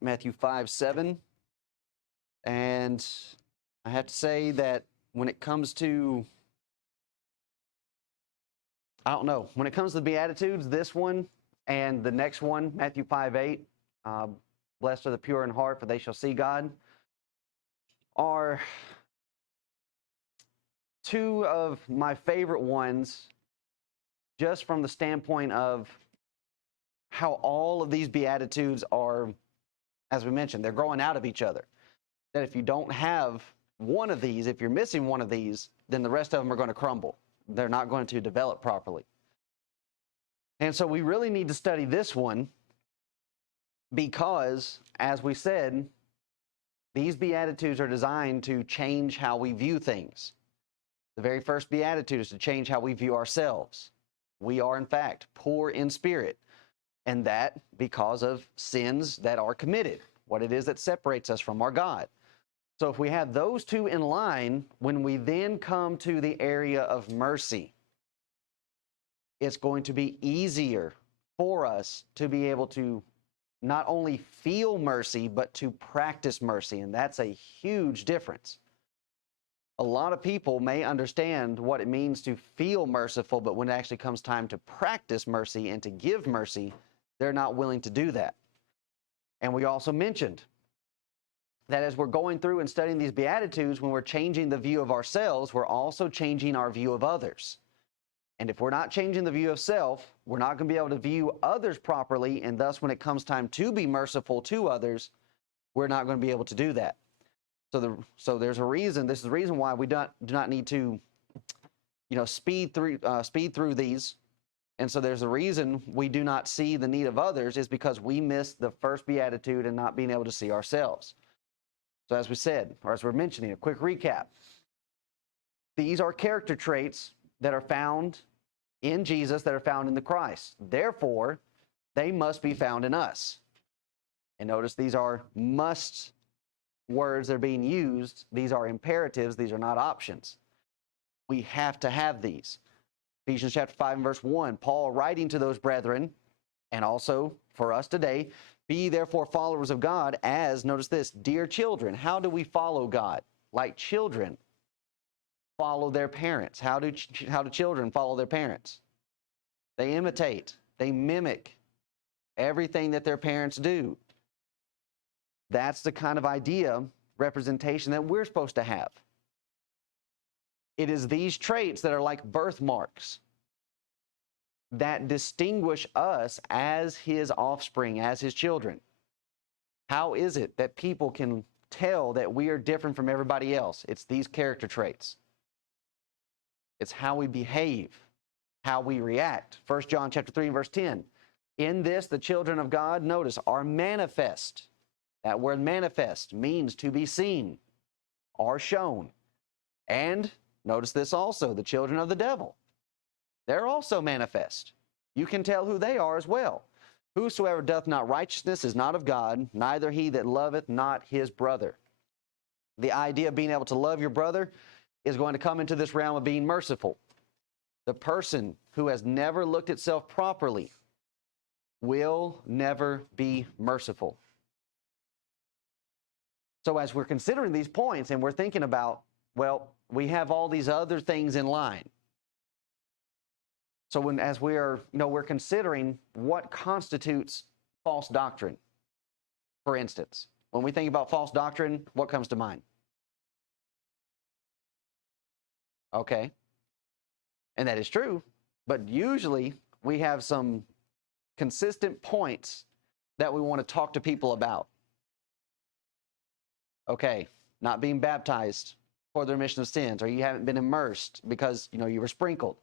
Matthew 5:7. And I have to say that when it comes to, when it comes to the Beatitudes, this one and the next one, Matthew 5:8, blessed are the pure in heart, for they shall see God, are two of my favorite ones, just from the standpoint of how all of these Beatitudes are, as we mentioned, they're growing out of each other. That if you don't have one of these, if you're missing one of these, then the rest of them are going to crumble. They're not going to develop properly. And so we really need to study this one because, as we said, these Beatitudes are designed to change how we view things. The very first Beatitude is to change how we view ourselves. We are, in fact, poor in spirit, and that because of sins that are committed, what it is that separates us from our God. So if we have those two in line, when we then come to the area of mercy, it's going to be easier for us to be able to not only feel mercy, but to practice mercy. And that's a huge difference. A lot of people may understand what it means to feel merciful, but when it actually comes time to practice mercy and to give mercy, they're not willing to do that. And we also mentioned that as we're going through and studying these Beatitudes, when we're changing the view of ourselves, we're also changing our view of others. And if we're not changing the view of self, we're not going to be able to view others properly, and thus when it comes time to be merciful to others, we're not going to be able to do that. So there's a reason, this is the reason why we do not need to, speed through these. And so there's a reason we do not see the need of others is because we miss the first Beatitude and not being able to see ourselves. So as we said, or as we're mentioning, a quick recap. These are character traits that are found in Jesus, that are found in the Christ. Therefore, they must be found in us. And notice these are must words that are being used. These are imperatives. These are not options. We have to have these. Ephesians chapter 5 and verse 1, Paul writing to those brethren, and also for us today, be ye therefore followers of God as, notice this, dear children. How do we follow God? Like children follow their parents. How do children follow their parents? They imitate. They mimic everything that their parents do. That's the kind of idea, representation that we're supposed to have. It is these traits that are like birthmarks that distinguish us as his offspring, as his children. How is it that people can tell that we are different from everybody else? It's these character traits. It's how we behave, how we react. 1 John chapter 3 and verse 10. In this, the children of God, notice, are manifest. That word manifest means to be seen, are shown. And notice this also, the children of the devil. They're also manifest. You can tell who they are as well. Whosoever doth not righteousness is not of God, neither he that loveth not his brother. The idea of being able to love your brother is going to come into this realm of being merciful. The person who has never looked at self properly will never be merciful. So as we're considering these points and we're thinking about, well, we have all these other things in line. So as we are, we're considering what constitutes false doctrine. For instance, when we think about false doctrine, what comes to mind? Okay. And that is true, but usually we have some consistent points that we want to talk to people about. Okay, not being baptized for the remission of sins, or you haven't been immersed because, you were sprinkled.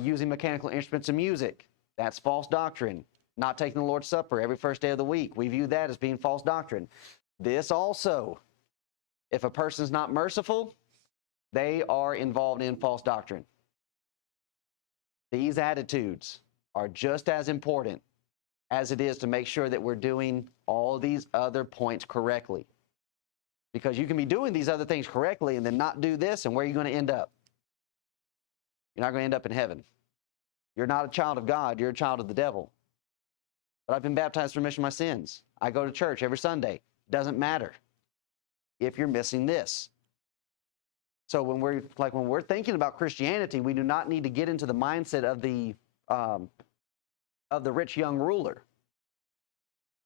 Using mechanical instruments of music, that's false doctrine. Not taking the Lord's Supper every first day of the week, we view that as being false doctrine. This also, if a person's not merciful, they are involved in false doctrine. These attitudes are just as important as it is to make sure that we're doing all these other points correctly. Because you can be doing these other things correctly and then not do this, and where are you going to end up? You're not going to end up in heaven. You're not a child of God, you're a child of the devil. but I've been baptized for remission of my sins. I go to church every Sunday. Doesn't matter if you're missing this. So when we're thinking about Christianity, we do not need to get into the mindset of the rich young ruler.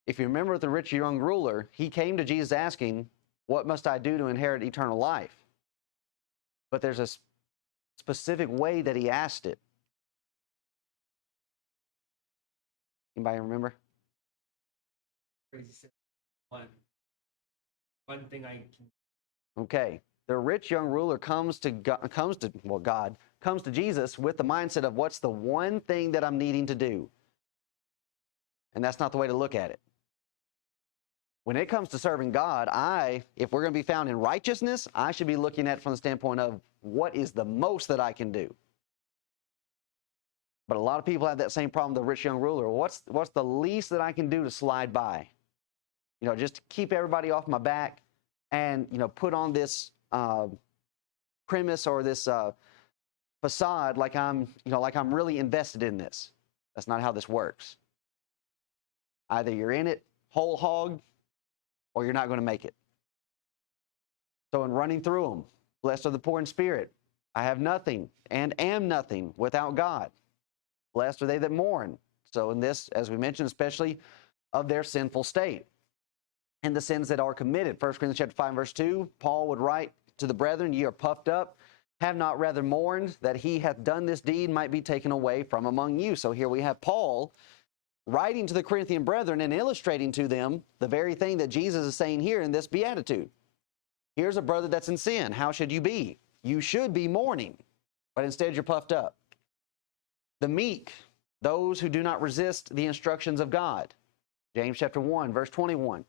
If you remember the rich young ruler, he came to Jesus asking, "What must I do to inherit eternal life?" But there's a specific way that he asked it. Anybody remember? One thing I can. Okay. The rich young ruler comes to Jesus with the mindset of, what's the one thing that I'm needing to do? And that's not the way to look at it. When it comes to serving God, if we're going to be found in righteousness, I should be looking at it from the standpoint of, what is the most that I can do? But a lot of people have that same problem, the rich young ruler. What's the least that I can do to slide by? Just to keep everybody off my back and, put on this premise or this facade like I'm really invested in this. That's not how this works. Either you're in it whole hog, or you're not going to make it. So in running through them, blessed are the poor in spirit. I have nothing and am nothing without God. Blessed are they that mourn. So in this, as we mentioned, especially of their sinful state and the sins that are committed. 1 Corinthians chapter 5, verse 2, Paul would write to the brethren, ye are puffed up, have not rather mourned that he hath done this deed might be taken away from among you. So here we have Paul writing to the Corinthian brethren and illustrating to them the very thing that Jesus is saying here in this beatitude. Here's a brother that's in sin. How should you be? You should be mourning, but instead you're puffed up. The meek, those who do not resist the instructions of God. James chapter 1, verse 21.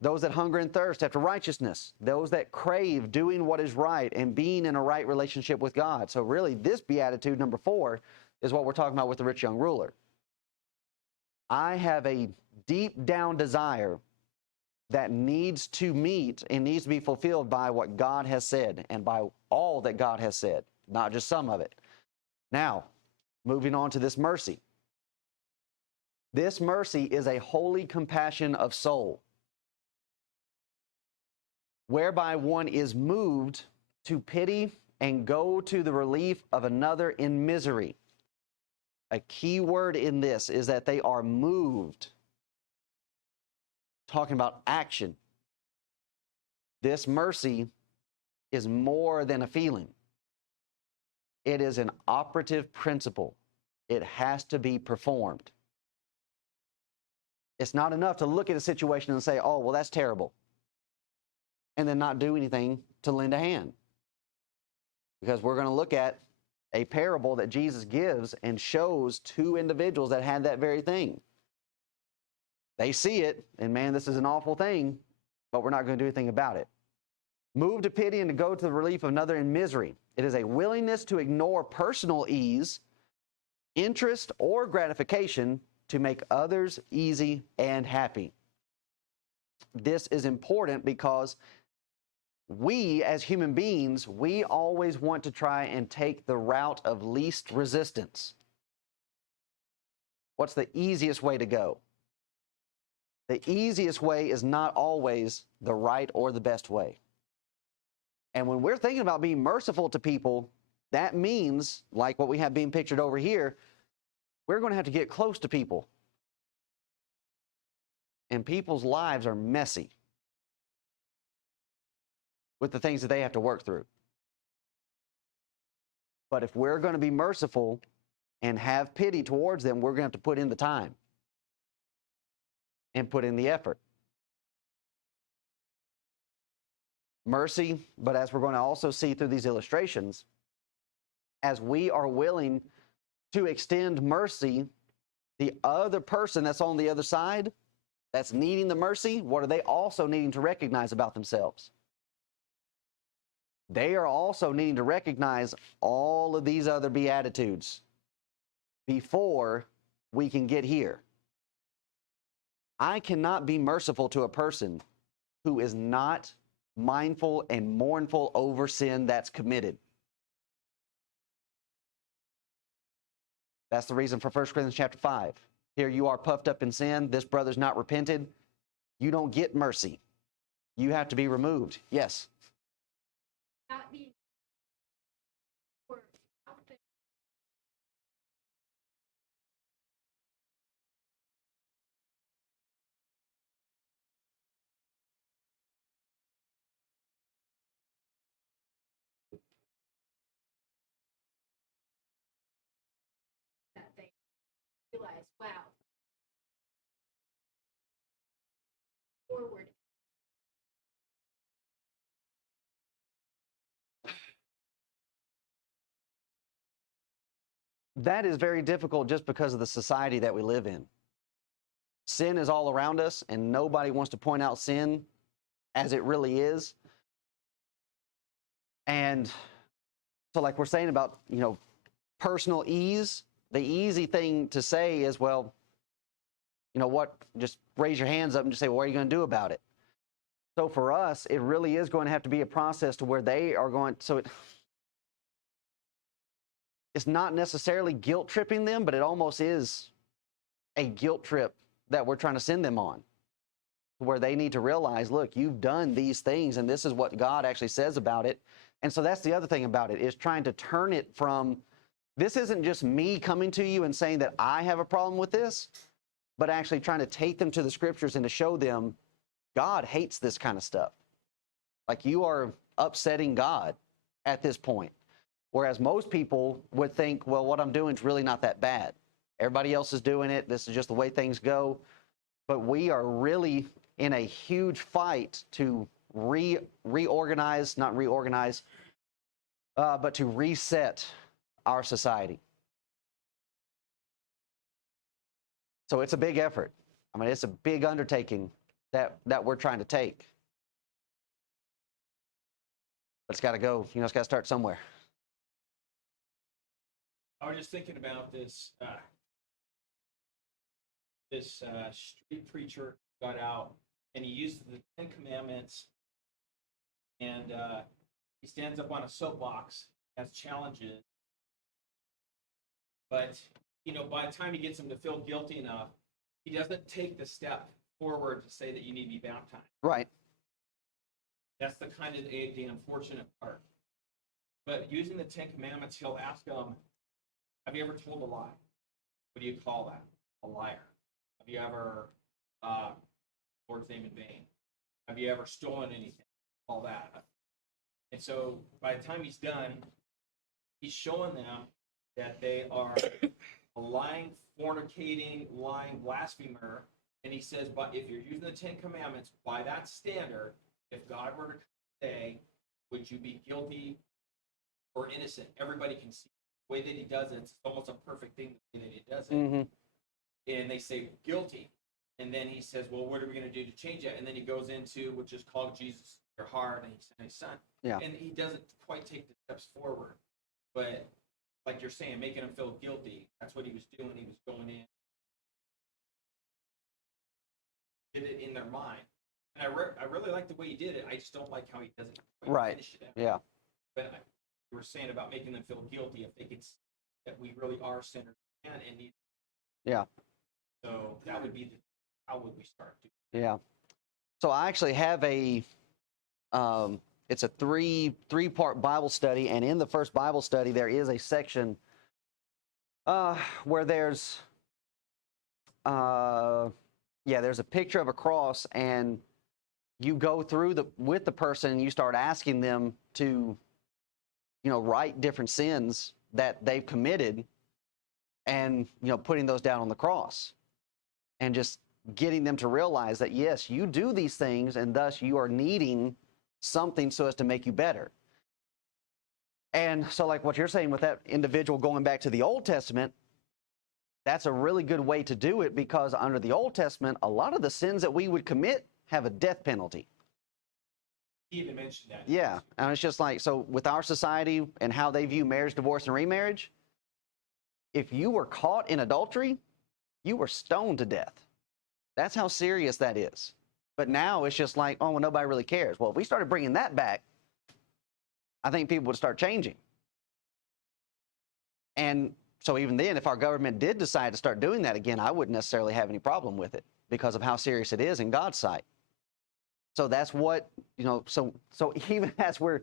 Those that hunger and thirst after righteousness. Those that crave doing what is right and being in a right relationship with God. So really, this beatitude, number 4, is what we're talking about with the rich young ruler. I have a deep down desire that needs to meet and needs to be fulfilled by what God has said and by all that God has said, not just some of it. Now, moving on to this mercy. This mercy is a holy compassion of soul, whereby one is moved to pity and go to the relief of another in misery. A key word in this is that they are moved. Talking about action. This mercy is more than a feeling. It is an operative principle. It has to be performed. It's not enough to look at a situation and say, "Oh, well, that's terrible," and then not do anything to lend a hand. Because we're going to look at a parable that Jesus gives and shows 2 individuals that had that very thing. They see it, and man, this is an awful thing, but we're not going to do anything about it. Move to pity and to go to the relief of another in misery. It is a willingness to ignore personal ease, interest, or gratification to make others easy and happy. This is important because we, as human beings, we always want to try and take the route of least resistance. What's the easiest way to go? The easiest way is not always the right or the best way. And when we're thinking about being merciful to people, that means, like what we have being pictured over here, we're going to have to get close to people. And people's lives are messy with the things that they have to work through. But if we're going to be merciful and have pity towards them, we're going to have to put in the time and put in the effort. Mercy, but as we're going to also see through these illustrations, as we are willing to extend mercy, the other person that's on the other side, that's needing the mercy, what are they also needing to recognize about themselves? They are also needing to recognize all of these other beatitudes before we can get here. I cannot be merciful to a person who is not mindful and mournful over sin that's committed. That's the reason for 1 Corinthians chapter 5. Here you are puffed up in sin. This brother's not repented. You don't get mercy. You have to be removed. Yes. Not being or out there. That they realize, wow, forward. That is very difficult just because of the society that we live in. Sin is all around us, and nobody wants to point out sin as it really is. And so like we're saying about, personal ease, the easy thing to say is, well, you know what, just raise your hands up and just say, well, what are you going to do about it? So for us, it really is going to have to be a process to where they are going, it's not necessarily guilt tripping them, but it almost is a guilt trip that we're trying to send them on, where they need to realize, look, you've done these things, and this is what God actually says about it. And so that's the other thing about it, is trying to turn it from, this isn't just me coming to you and saying that I have a problem with this, but actually trying to take them to the scriptures and to show them God hates this kind of stuff. Like, you are upsetting God at this point. Whereas most people would think, well, what I'm doing is really not that bad. Everybody else is doing it. This is just the way things go. But we are really in a huge fight to reorganize, not reorganize, but to reset our society. So it's a big effort. I mean, it's a big undertaking that we're trying to take. But it's got to go. It's got to start somewhere. I was just thinking about this. This street preacher got out and he used the Ten Commandments, and he stands up on a soapbox, has challenges. But by the time he gets them to feel guilty enough, he doesn't take the step forward to say that you need to be baptized. Right. That's the kind of the unfortunate part. But using the Ten Commandments, he'll ask them, have you ever told a lie? What do you call that? A liar. Have you ever Lord's name in vain? Have you ever stolen anything? All that. And so by the time he's done, he's showing them that they are a lying, fornicating, lying blasphemer. And he says, but if you're using the Ten Commandments by that standard, if God were to say, would you be guilty or innocent? Everybody can see the way that he does it. It's almost a perfect thing the way that he does it. Mm-hmm. And they say guilty. And then he says, well, what are we going to do to change that? And then he goes into, which is called Jesus your heart, and he sent his son. Yeah. And he doesn't quite take the steps forward. But like you're saying, making him feel guilty, that's what he was doing. He was going in, did it in their mind. And I really like the way he did it. I just don't like how he doesn't quite finish it out. Yeah. But you were saying about making them feel guilty if they could see that we really are sinners and need. Yeah. So that would be how would we start? Yeah. So I actually have it's a three-part Bible study, and in the first Bible study there is a section where there's a picture of a cross, and you go through with the person and you start asking them to write different sins that they've committed, and putting those down on the cross, and just getting them to realize that yes, you do these things, and thus you are needing something so as to make you better. And so like what you're saying with that individual going back to the Old Testament, that's a really good way to do it, because under the Old Testament, a lot of the sins that we would commit have a death penalty. He even mentioned that. Yeah, and it's just like, so with our society and how they view marriage, divorce, and remarriage, if you were caught in adultery, you were stoned to death. That's how serious that is. But now it's just like, oh, well, nobody really cares. Well, if we started bringing that back, I think people would start changing. And so even then, if our government did decide to start doing that again, I wouldn't necessarily have any problem with it because of how serious it is in God's sight. So that's what, so even as we're,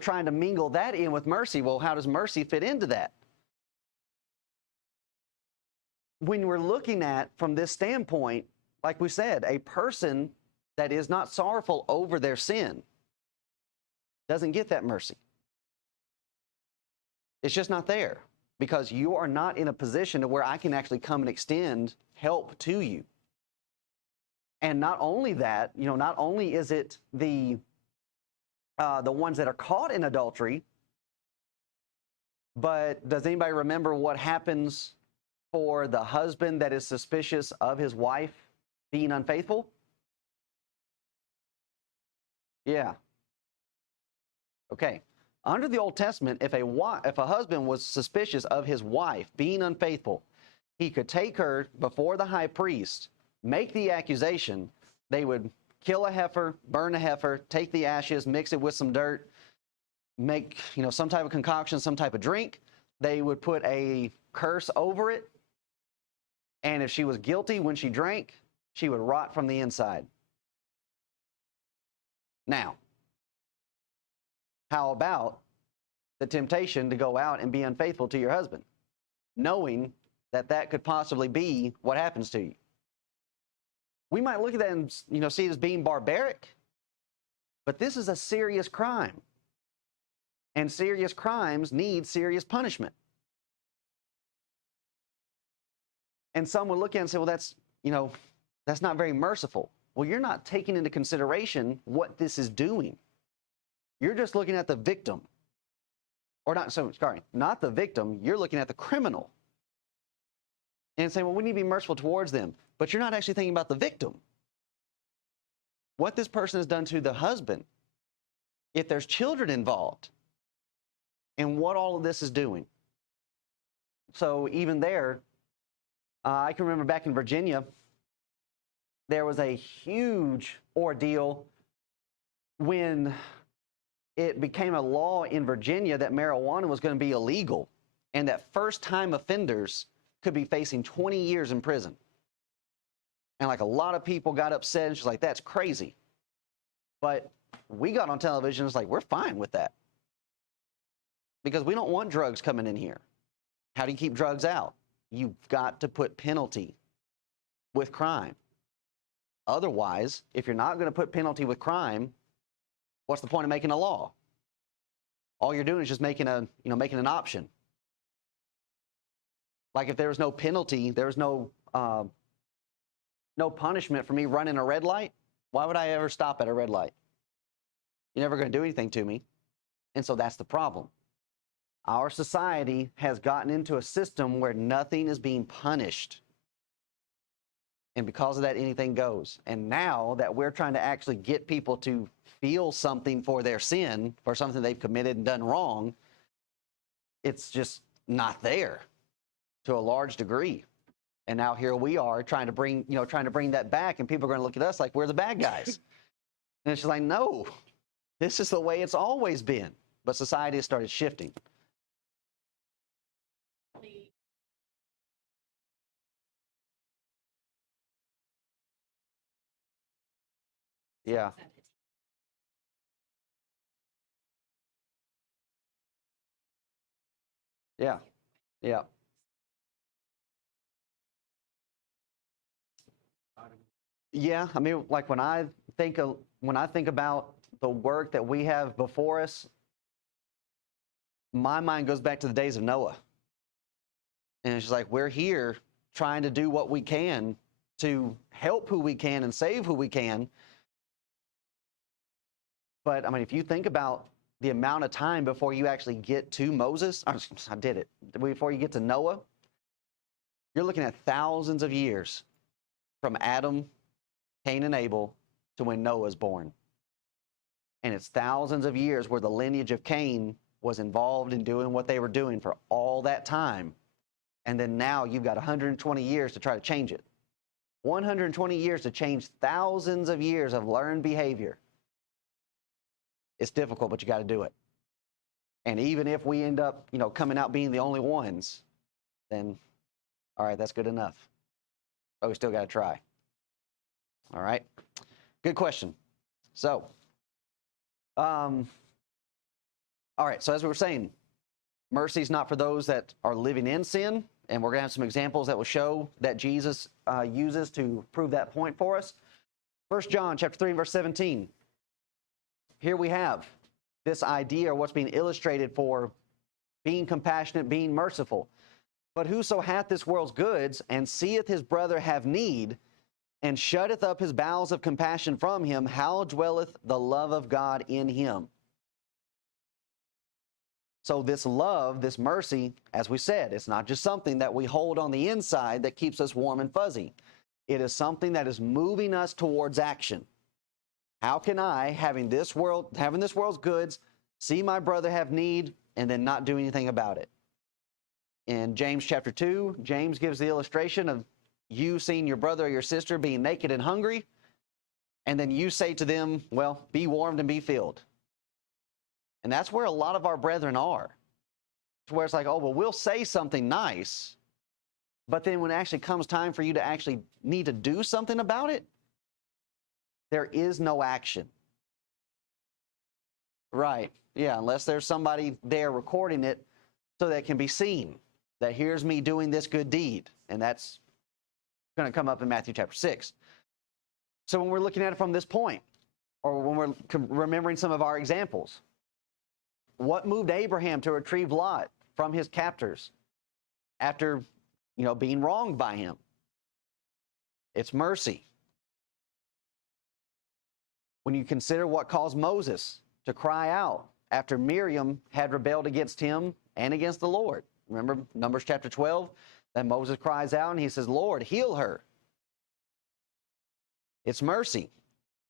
trying to mingle that in with mercy, well, how does mercy fit into that? When we're looking at from this standpoint, like we said, a person that is not sorrowful over their sin doesn't get that mercy. It's just not there because you are not in a position to where I can actually come and extend help to you. And not only that, not only is it the ones that are caught in adultery, but does anybody remember what happens for the husband that is suspicious of his wife being unfaithful? Yeah. Okay. Under the Old Testament, if a husband was suspicious of his wife being unfaithful, he could take her before the high priest, make the accusation. They would kill a heifer, burn a heifer, take the ashes, mix it with some dirt, make some type of concoction, some type of drink. They would put a curse over it. And if she was guilty when she drank, she would rot from the inside. Now, how about the temptation to go out and be unfaithful to your husband, knowing that that could possibly be what happens to you? We might look at that and see it as being barbaric, but this is a serious crime. And serious crimes need serious punishment. And some would look at it and say, well, that's not very merciful. Well, you're not taking into consideration what this is doing. You're just looking at the victim. Or not the victim, you're looking at the criminal. And saying, well, we need to be merciful towards them. But you're not actually thinking about the victim. What this person has done to the husband, if there's children involved, and what all of this is doing. So even there, I can remember back in Virginia, there was a huge ordeal when it became a law in Virginia that marijuana was going to be illegal and that first-time offenders could be facing 20 years in prison. And a lot of people got upset and she's like, that's crazy. But we got on television, it's like, we're fine with that. Because we don't want drugs coming in here. How do you keep drugs out? You've got to put penalty with crime. Otherwise, if you're not going to put penalty with crime, what's the point of making a law? All you're doing is just making an option. Like if there was no penalty, there was no punishment for me running a red light, why would I ever stop at a red light? You're never going to do anything to me. And so that's the problem. Our society has gotten into a system where nothing is being punished. And because of that, anything goes. And now that we're trying to actually get people to feel something for their sin, for something they've committed and done wrong, it's just not there to a large degree. And now here we are trying to bring that back, and people are going to look at us like we're the bad guys. And it's just like, no, this is the way it's always been. But society has started shifting. Yeah. Yeah. Yeah. Yeah. I mean, like when I think about the work that we have before us, my mind goes back to the days of Noah. And it's just like, we're here trying to do what we can to help who we can and save who we can. But I mean, if you think about the amount of time before you actually get to Moses, I did it, before you get to Noah, you're looking at thousands of years from Adam, Cain, and Abel to when Noah is born. And it's thousands of years where the lineage of Cain was involved in doing what they were doing for all that time. And then now you've got 120 years to try to change it. 120 years to change thousands of years of learned behavior. It's difficult, but you got to do it. And even if we end up, coming out being the only ones, then all right, that's good enough. But we still got to try. All right. Good question. So, all right. So as we were saying, mercy is not for those that are living in sin. And we're going to have some examples that will show that Jesus uses to prove that point for us. 1 John chapter 3, verse 17. Here we have this idea, or what's being illustrated for being compassionate, being merciful. But whoso hath this world's goods, and seeth his brother have need, and shutteth up his bowels of compassion from him, how dwelleth the love of God in him? So this love, this mercy, as we said, it's not just something that we hold on the inside that keeps us warm and fuzzy. It is something that is moving us towards action. How can I, having this world's goods, see my brother have need and then not do anything about it? In James chapter 2, James gives the illustration of you seeing your brother or your sister being naked and hungry, and then you say to them, well, be warmed and be filled. And that's where a lot of our brethren are. It's where it's like, oh, well, we'll say something nice, but then when it actually comes time for you to actually need to do something about it, there is no action. Right. Yeah, unless there's somebody there recording it so that it can be seen, that here's me doing this good deed. And that's going to come up in Matthew chapter 6. So when we're looking at it from this point, or when we're remembering some of our examples, what moved Abraham to retrieve Lot from his captors after, being wronged by him? It's mercy. When you consider what caused Moses to cry out after Miriam had rebelled against him and against the Lord. Remember Numbers chapter 12? Then Moses cries out and he says, Lord, heal her. It's mercy.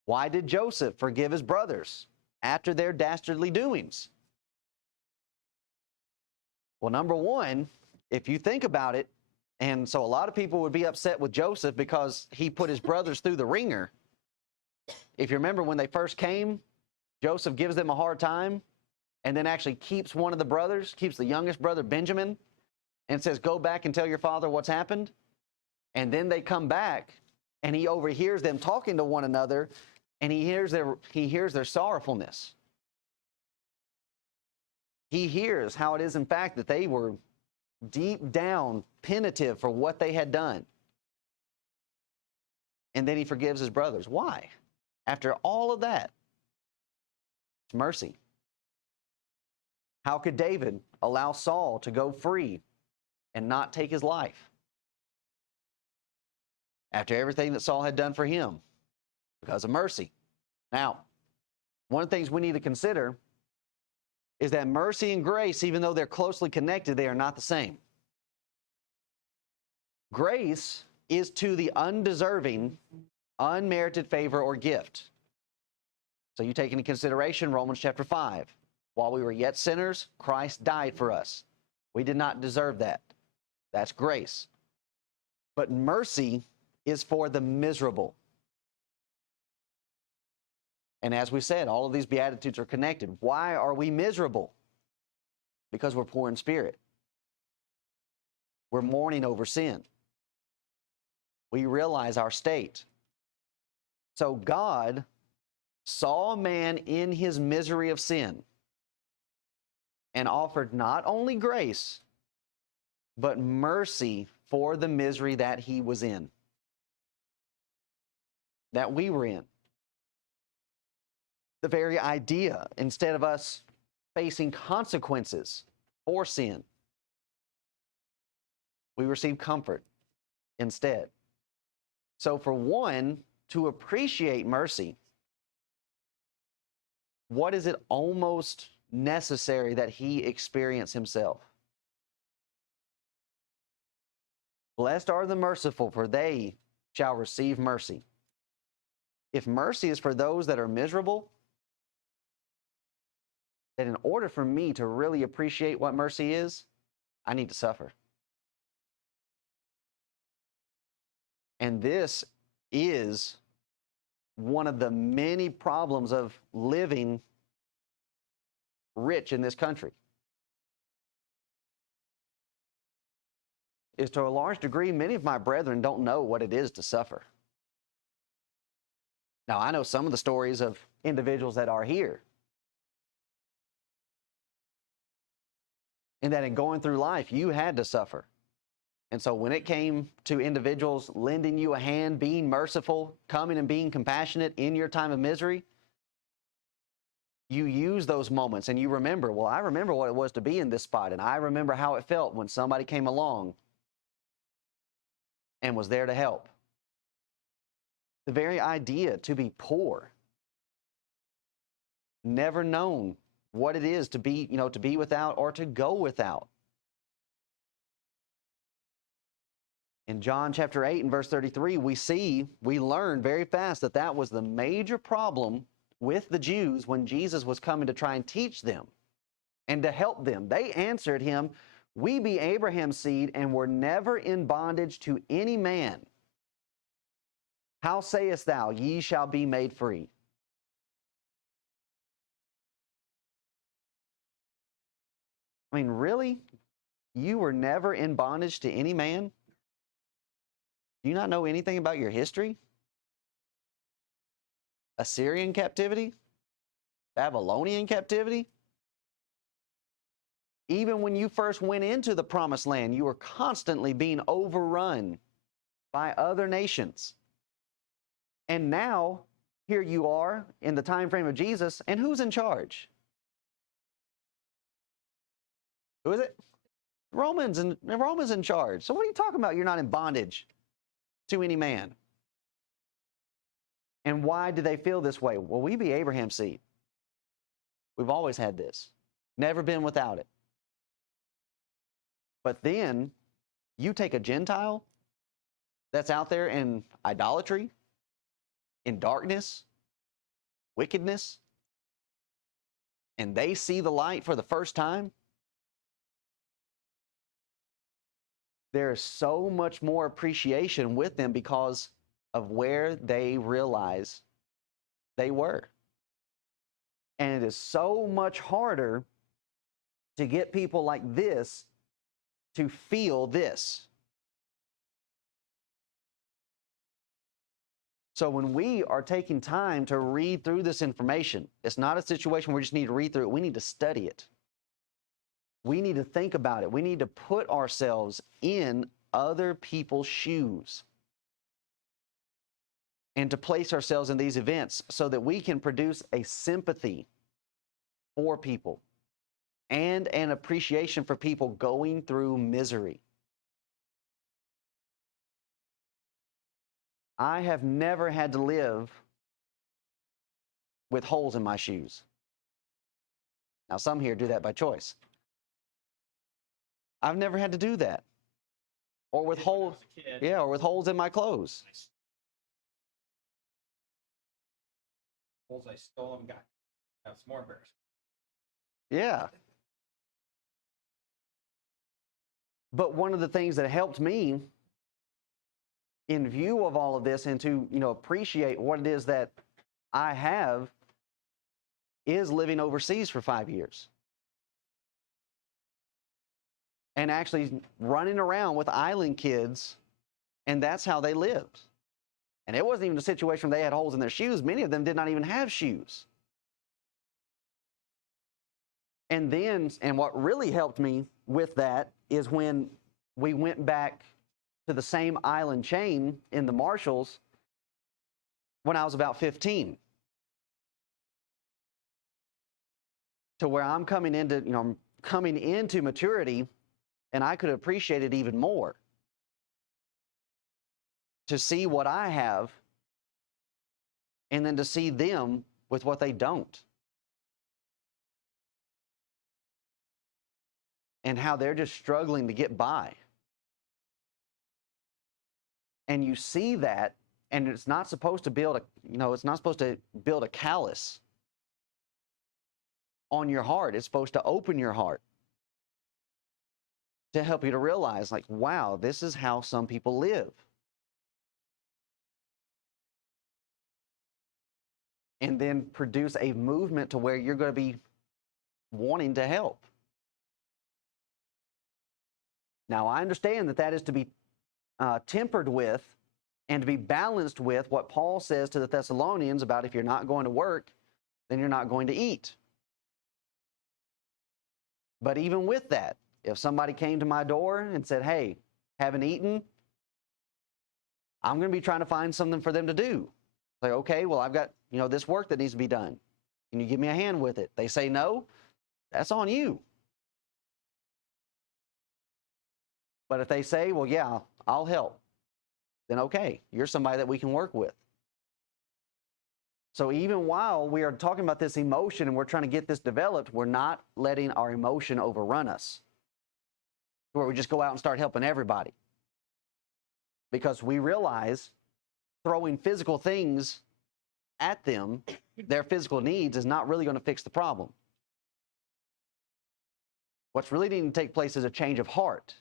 Why did Joseph forgive his brothers after their dastardly doings? Well, number one, if you think about it, and so a lot of people would be upset with Joseph because he put his brothers through the ringer. If you remember when they first came, Joseph gives them a hard time and then actually keeps one of the brothers, keeps the youngest brother, Benjamin, and says, go back and tell your father what's happened. And then they come back and he overhears them talking to one another, and he hears their sorrowfulness. He hears how it is, in fact, that they were deep down penitent for what they had done. And then he forgives his brothers. Why? After all of that, it's mercy. How could David allow Saul to go free and not take his life? After everything that Saul had done for him, because of mercy. Now, one of the things we need to consider is that mercy and grace, even though they're closely connected, they are not the same. Grace is to the undeserving, unmerited favor or gift. So you take into consideration Romans chapter 5. While we were yet sinners, Christ died for us. We did not deserve that. That's grace. But mercy is for the miserable. And as we said, all of these Beatitudes are connected. Why are we miserable? Because we're poor in spirit. We're mourning over sin. We realize our state. So God saw a man in his misery of sin and offered not only grace, but mercy for the misery that he was in, that we were in. The very idea, instead of us facing consequences for sin, we receive comfort instead. So for one, to appreciate mercy, what is it almost necessary that he experience himself? Blessed are the merciful, for they shall receive mercy. If mercy is for those that are miserable, then in order for me to really appreciate what mercy is, I need to suffer. And this is one of the many problems of living rich in this country. is to a large degree, many of my brethren don't know what it is to suffer. Now, I know some of the stories of individuals that are here, and that in going through life, you had to suffer. And so when it came to individuals lending you a hand, being merciful, coming and being compassionate in your time of misery, you use those moments and you remember, well, I remember what it was to be in this spot, and I remember how it felt when somebody came along and was there to help. The very idea to be poor, never known what it is to be, to be without or to go without. In John chapter 8 and verse 33, we learn very fast that that was the major problem with the Jews when Jesus was coming to try and teach them and to help them. They answered him, "We be Abraham's seed and were never in bondage to any man. How sayest thou, ye shall be made free?" I mean, really? You were never in bondage to any man? Do you not know anything about your history? Assyrian captivity? Babylonian captivity? Even when you first went into the promised land, you were constantly being overrun by other nations. And now, here you are in the time frame of Jesus, and who's in charge? Who is it? Romans in charge. So what are you talking about? You're not in bondage to any man. And why do they feel this way? Well, we be Abraham's seed. We've always had this. Never been without it. But then you take a Gentile that's out there in idolatry, in darkness, wickedness, and they see the light for the first time. There is so much more appreciation with them because of where they realize they were. And it is so much harder to get people like this to feel this. So when we are taking time to read through this information, it's not a situation where we just need to read through it. We need to study it. We need to think about it. We need to put ourselves in other people's shoes and to place ourselves in these events so that we can produce a sympathy for people and an appreciation for people going through misery. I have never had to live with holes in my shoes. Now, some here do that by choice. I've never had to do that. Or with holes, or with holes in my clothes. Holes I stole and got. That's more embarrassing. Yeah. But one of the things that helped me in view of all of this and to, appreciate what it is that I have is living overseas for 5 years. And actually running around with island kids, and that's how they lived. And it wasn't even a situation where they had holes in their shoes. Many of them did not even have shoes. And what really helped me with that is when we went back to the same island chain in the Marshalls when I was about 15. To where I'm coming into maturity, and I could appreciate it even more. To see what I have, and then to see them with what they don't. And how they're just struggling to get by. And you see that, and it's not supposed to build a callus on your heart. It's supposed to open your heart to help you to realize, like, wow, this is how some people live. And then produce a movement to where you're going to be wanting to help. Now, I understand that that is to be tempered with and to be balanced with what Paul says to the Thessalonians about if you're not going to work, then you're not going to eat. But even with that, if somebody came to my door and said, hey, haven't eaten, I'm going to be trying to find something for them to do. Like, okay, well, I've got, this work that needs to be done. Can you give me a hand with it? They say no, that's on you. But if they say, well, yeah, I'll help, then okay, you're somebody that we can work with. So even while we are talking about this emotion and we're trying to get this developed, we're not letting our emotion overrun us, where we just go out and start helping everybody. Because we realize throwing physical things at them, their physical needs, is not really going to fix the problem. What's really needing to take place is a change of heart.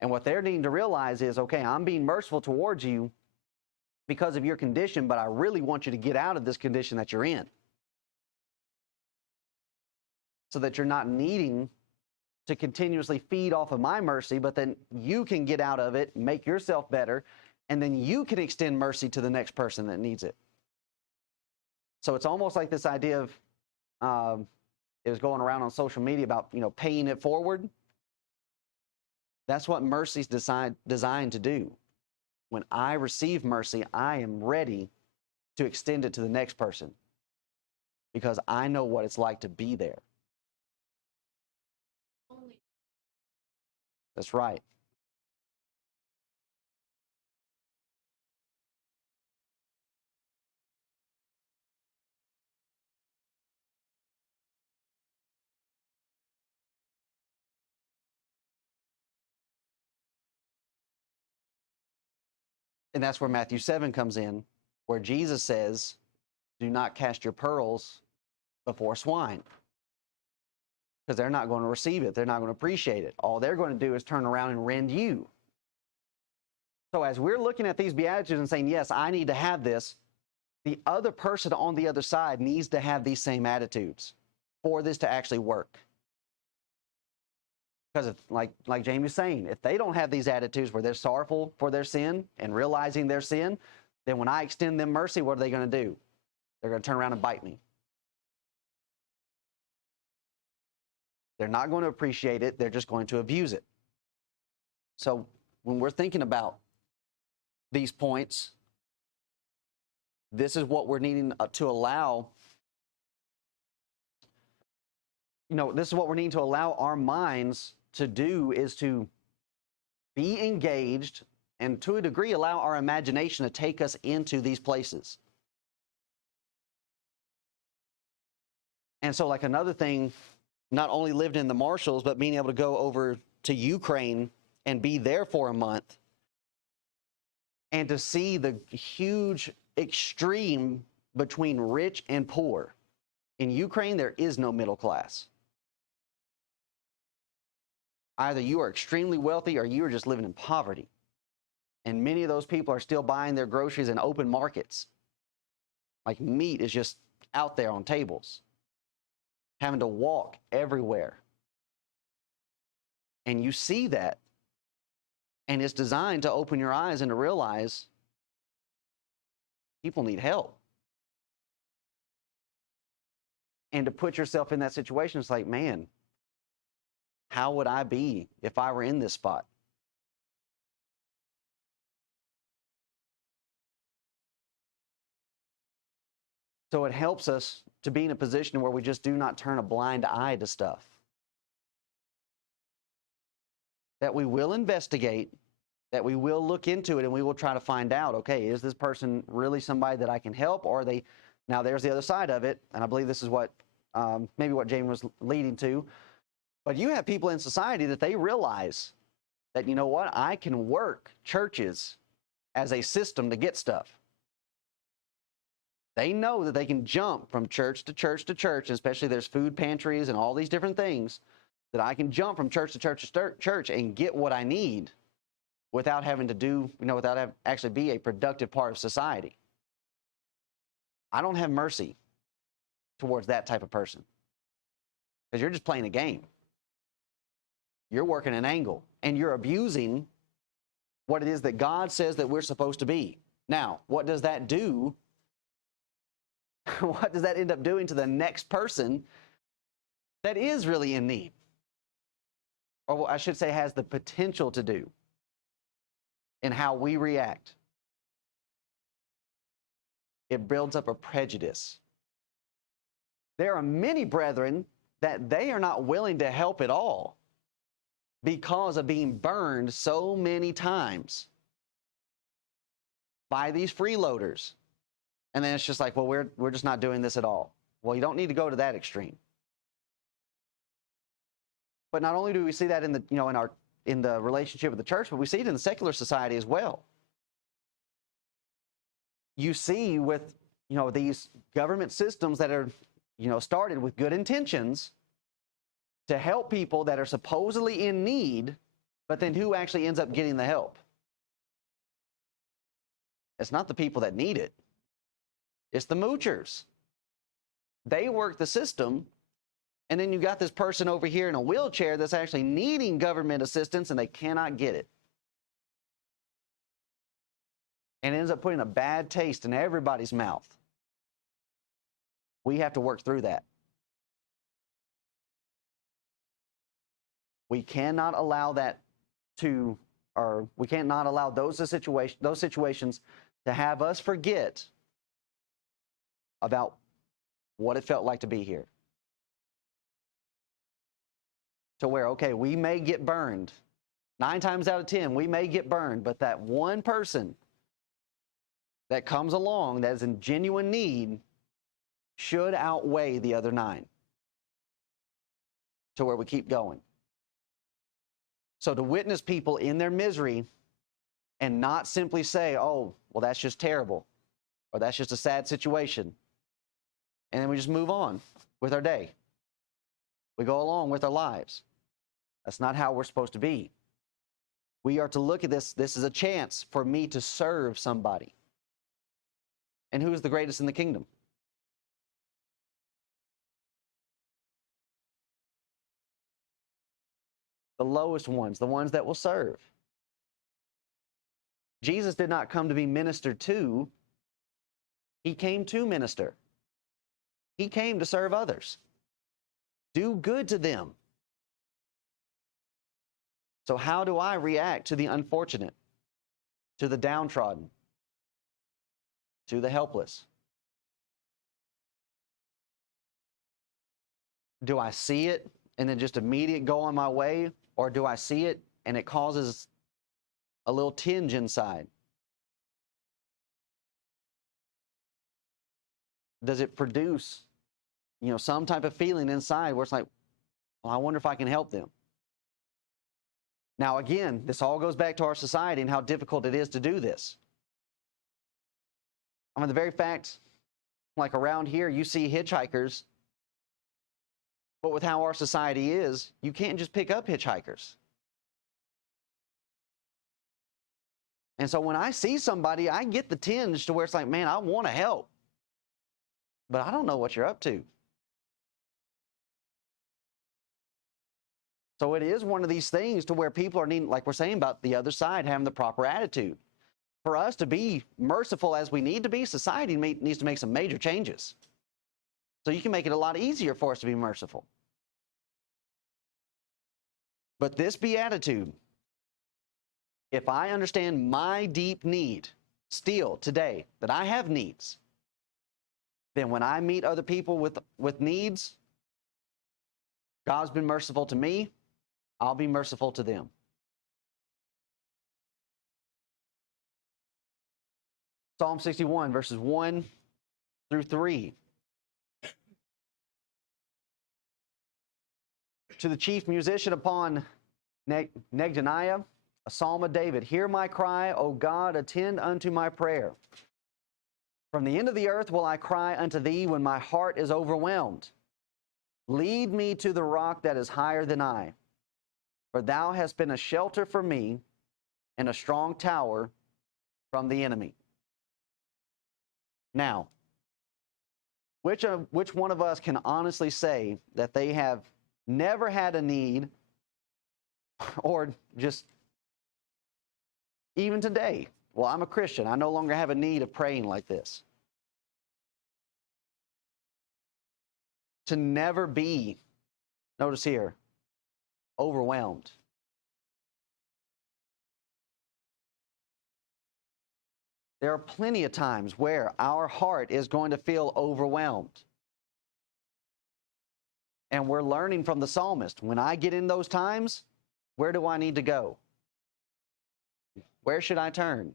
And what they're needing to realize is, okay, I'm being merciful towards you because of your condition, but I really want you to get out of this condition that you're in, so that you're not needing to continuously feed off of my mercy, but then you can get out of it, make yourself better, and then you can extend mercy to the next person that needs it. So it's almost like this idea of, it was going around on social media about, paying it forward. That's what mercy's designed to do. When I receive mercy, I am ready to extend it to the next person because I know what it's like to be there. Only That's right. And that's where Matthew 7 comes in, where Jesus says, do not cast your pearls before swine, because they're not going to receive it. They're not going to appreciate it. All they're going to do is turn around and rend you. So as we're looking at these Beatitudes and saying, yes, I need to have this, the other person on the other side needs to have these same attitudes for this to actually work. Because like Jamie was saying, if they don't have these attitudes where they're sorrowful for their sin and realizing their sin, then when I extend them mercy, what are they going to do? They're going to turn around and bite me. They're not going to appreciate it. They're just going to abuse it. So when we're thinking about these points, this is what we're needing to allow. This is what we're needing to allow our minds to do, is to be engaged and to a degree allow our imagination to take us into these places. And so like another thing, not only lived in the Marshalls, but being able to go over to Ukraine and be there for a month and to see the huge extreme between rich and poor. In Ukraine, there is no middle class. Either you are extremely wealthy or you are just living in poverty. And many of those people are still buying their groceries in open markets. Like meat is just out there on tables, having to walk everywhere. And you see that, and it's designed to open your eyes and to realize people need help. And to put yourself in that situation, it's like, man, how would I be if I were in this spot? So it helps us to be in a position where we just do not turn a blind eye to stuff. That we will investigate, that we will look into it, and we will try to find out, okay, is this person really somebody that I can help, or are they... Now there's the other side of it, and I believe this is what maybe what Jamie was leading to. But you have people in society that they realize that, you know what, I can work churches as a system to get stuff. They know that they can jump from church to church to church, especially there's food pantries and all these different things, that I can jump from church to church to church and get what I need without having to do, without actually be a productive part of society. I don't have mercy towards that type of person, because you're just playing a game. You're working an angle, and you're abusing what it is that God says that we're supposed to be. Now, what does that do? What does that end up doing to the next person that is really in need? Or I should say has the potential to do in how we react. It builds up a prejudice. There are many brethren that they are not willing to help at all because of being burned so many times by these freeloaders. And then it's just like, well, we're just not doing this at all. Well, you don't need to go to that extreme. But not only do we see that in the, in the relationship with the church, but we see it in the secular society as well. You see with, these government systems that are, started with good intentions to help people that are supposedly in need, but then who actually ends up getting the help? It's not the people that need it. It's the moochers. They work the system, and then you got this person over here in a wheelchair that's actually needing government assistance, and they cannot get it. And it ends up putting a bad taste in everybody's mouth. We have to work through that. We cannot allow we cannot allow those situations to have us forget about what it felt like to be here. To where, okay, we may get burned. 9 times out of 10, we may get burned, but that one person that comes along that is in genuine need should outweigh the other 9. To where we keep going. So to witness people in their misery and not simply say, oh, well, that's just terrible, or that's just a sad situation, and then we just move on with our day. We go along with our lives. That's not how we're supposed to be. We are to look at this. This is a chance for me to serve somebody. And who is the greatest in the kingdom? The lowest ones, the ones that will serve. Jesus did not come to be ministered to. He came to minister. He came to serve others. Do good to them. So how do I react to the unfortunate, to the downtrodden, to the helpless? Do I see it and then just immediately go on my way? Or do I see it and it causes a little tinge inside? Does it produce, some type of feeling inside where it's like, well, I wonder if I can help them? Now, again, this all goes back to our society and how difficult it is to do this. I mean, the very fact, like around here, you see hitchhikers, but with how our society is, you can't just pick up hitchhikers. And so when I see somebody, I get the tinge to where it's like, man, I want to help, but I don't know what you're up to. So it is one of these things to where people are needing, like we're saying about the other side, having the proper attitude. For us to be merciful as we need to be, society needs to make some major changes. So you can make it a lot easier for us to be merciful. But this beatitude, if I understand my deep need still today, that I have needs, then when I meet other people with needs, God's been merciful to me, I'll be merciful to them. Psalm 61, verses 1 through 3. To the chief musician upon Negdaniah, a psalm of David. Hear my cry, O God, attend unto my prayer. From the end of the earth will I cry unto thee when my heart is overwhelmed. Lead me to the rock that is higher than I. For thou hast been a shelter for me and a strong tower from the enemy. Now, which one of us can honestly say that they have never had a need Or just even today, well, I'm a Christian. I no longer have a need of praying like this. To never be, notice here, overwhelmed. There are plenty of times where our heart is going to feel overwhelmed. And we're learning from the psalmist. When I get in those times, where do I need to go? Where should I turn?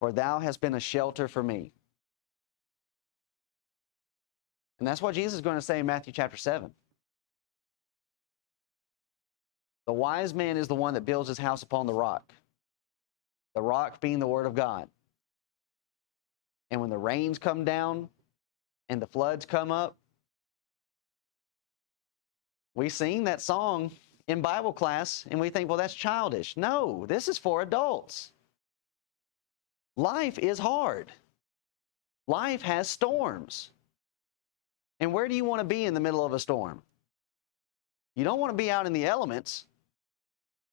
For thou hast been a shelter for me. And that's what Jesus is going to say in Matthew chapter 7. The wise man is the one that builds his house upon the rock being the word of God. And when the rains come down and the floods come up, we sing that song in Bible class and we think, well, that's childish. No, this is for adults. Life is hard. Life has storms. And where do you want to be in the middle of a storm? You don't want to be out in the elements.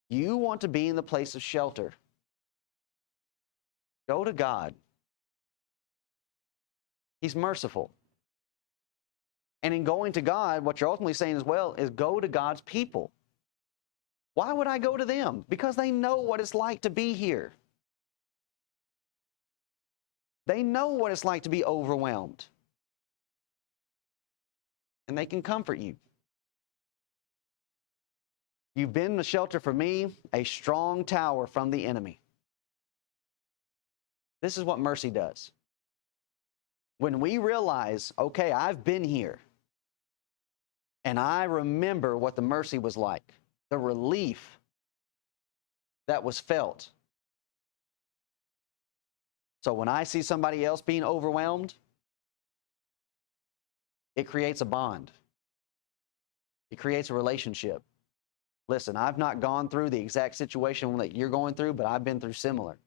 You want to be in the place of shelter. Go to God. He's merciful. And in going to God, what you're ultimately saying as well is go to God's people. Why would I go to them? Because they know what it's like to be here. They know what it's like to be overwhelmed. And they can comfort you. You've been a shelter for me, a strong tower from the enemy. This is what mercy does. When we realize, okay, I've been here, and I remember what the mercy was like, the relief that was felt. So when I see somebody else being overwhelmed, it creates a bond. It creates a relationship. Listen, I've not gone through the exact situation that you're going through, but I've been through similar.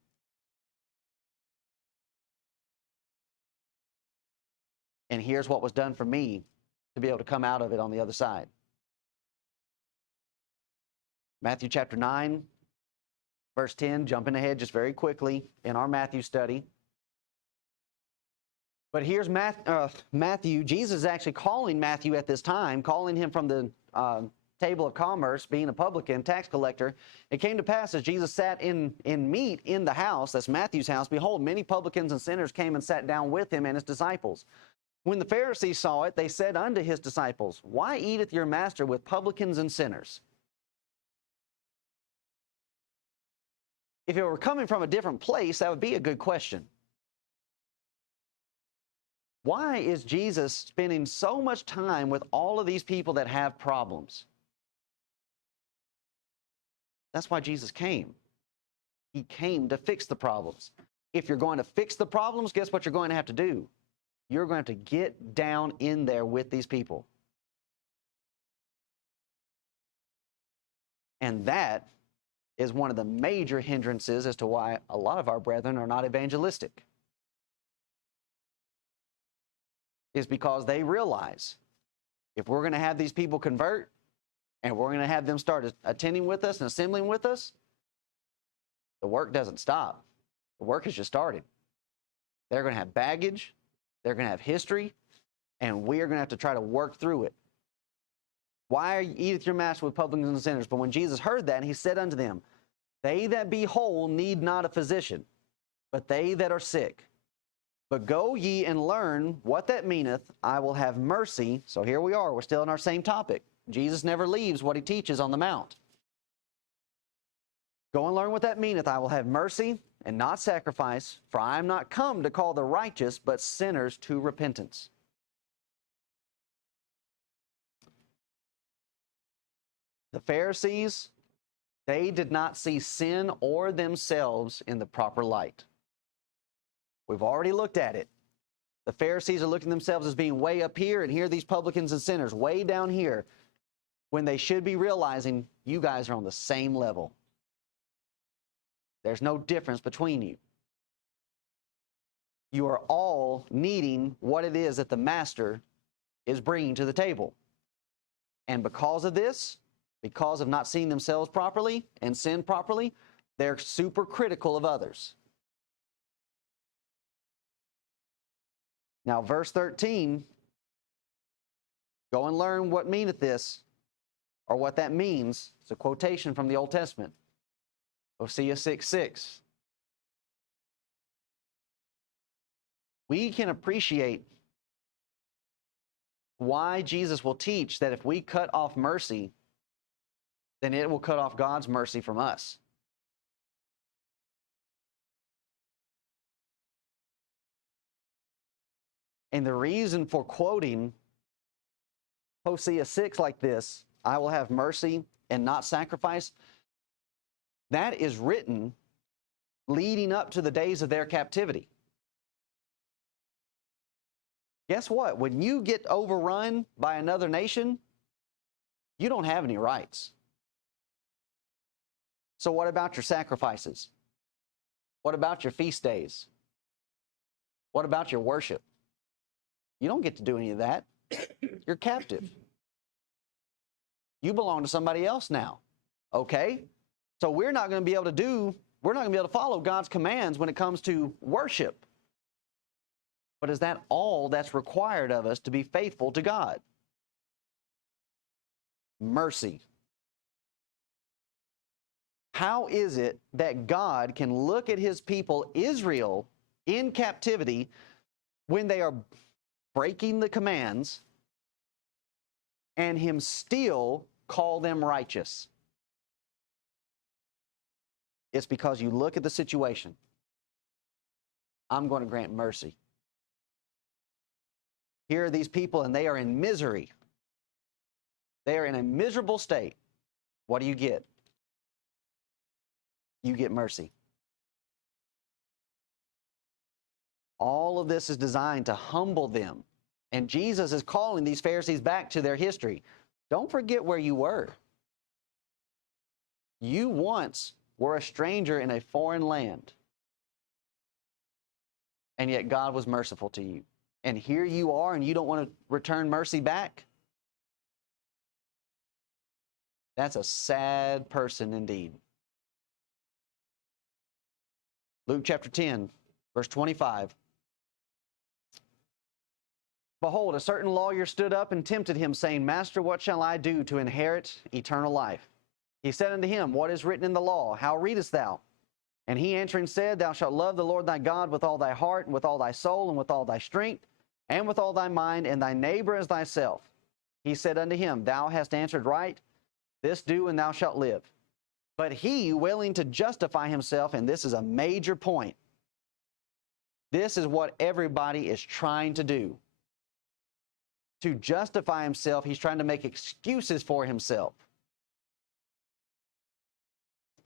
And here's what was done for me to be able to come out of it on the other side. Matthew chapter 9, verse 10, jumping ahead just very quickly in our Matthew study. But here's Matthew. Jesus is actually calling Matthew at this time, calling him from the table of commerce, being a publican, tax collector. It came to pass as Jesus sat in meat in the house, that's Matthew's house, behold, many publicans and sinners came and sat down with him and his disciples. When the Pharisees saw it, they said unto his disciples, why eateth your master with publicans and sinners? If it were coming from a different place, that would be a good question. Why is Jesus spending so much time with all of these people that have problems? That's why Jesus came. He came to fix the problems. If you're going to fix the problems, guess what you're going to have to do? You're going to have to get down in there with these people. And that is one of the major hindrances as to why a lot of our brethren are not evangelistic. Is because they realize if we're going to have these people convert and we're going to have them start attending with us and assembling with us, the work doesn't stop. The work has just started. They're going to have baggage. They're going to have history, and we are going to have to try to work through it. Why eateth your master with publicans and sinners? But when Jesus heard that, he said unto them, they that be whole need not a physician, but they that are sick. But go ye and learn what that meaneth, I will have mercy. So here we are, we're still in our same topic. Jesus never leaves what he teaches on the mount. Go and learn what that meaneth, I will have mercy and not sacrifice, for I am not come to call the righteous, but sinners to repentance. The Pharisees, they did not see sin or themselves in the proper light. We've already looked at it. The Pharisees are looking at themselves as being way up here, and here are these publicans and sinners way down here, when they should be realizing you guys are on the same level. There's no difference between you. You are all needing what it is that the master is bringing to the table. And because of this, because of not seeing themselves properly and sin properly, they're super critical of others. Now, verse 13, go and learn what meaneth this, or what that means. It's a quotation from the Old Testament. Hosea 6:6. We can appreciate why Jesus will teach that if we cut off mercy, then it will cut off God's mercy from us. And the reason for quoting Hosea 6 like this, I will have mercy and not sacrifice, that is written leading up to the days of their captivity. Guess what? When you get overrun by another nation, you don't have any rights. So what about your sacrifices? What about your feast days? What about your worship? You don't get to do any of that. You're captive. You belong to somebody else now. Okay? So we're not going to be able to follow God's commands when it comes to worship. But is that all that's required of us to be faithful to God? Mercy. How is it that God can look at his people, Israel, in captivity when they are breaking the commands and him still call them righteous? It's because you look at the situation. I'm going to grant mercy. Here are these people, and they are in misery. They are in a miserable state. What do you get? You get mercy. All of this is designed to humble them. And Jesus is calling these Pharisees back to their history. Don't forget where you were. You once were a stranger in a foreign land. And yet God was merciful to you. And here you are, and you don't want to return mercy back? That's a sad person indeed. Luke chapter 10, verse 25. Behold, a certain lawyer stood up and tempted him, saying, Master, what shall I do to inherit eternal life? He said unto him, What is written in the law? How readest thou? And he answering said, Thou shalt love the Lord thy God with all thy heart, and with all thy soul, and with all thy strength, and with all thy mind, and thy neighbor as thyself. He said unto him, Thou hast answered right. This do, and thou shalt live. But he, willing to justify himself, and this is a major point, this is what everybody is trying to do. To justify himself, he's trying to make excuses for himself.